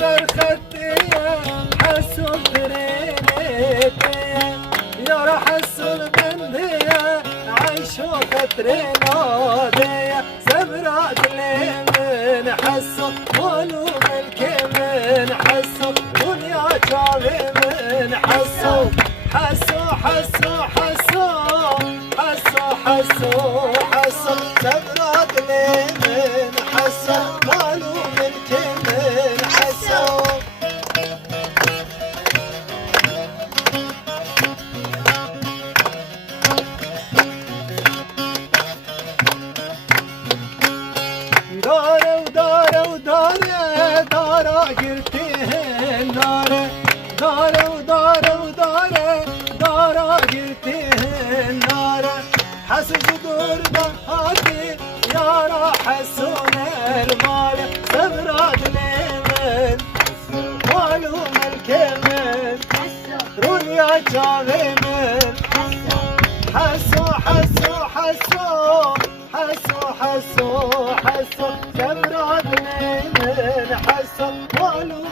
برختي حسو ترينيتي يا راح حسو بندية عيشو كترينا دي سبرات لي من حسو ولو ملك من حسو دنيا جابي من حسو حسو حسو حسو حسو حسو حسو سبرات لي من حسو ولو ملك من حسو دارا girtihin dare dara girtihin dare حسس دردا هاتي يارا حسون المال سبراد لمن مالو ملك من رونيا جاغي من حسو حسو حسو حسو حسو حسو سبراد لمن حسو مالو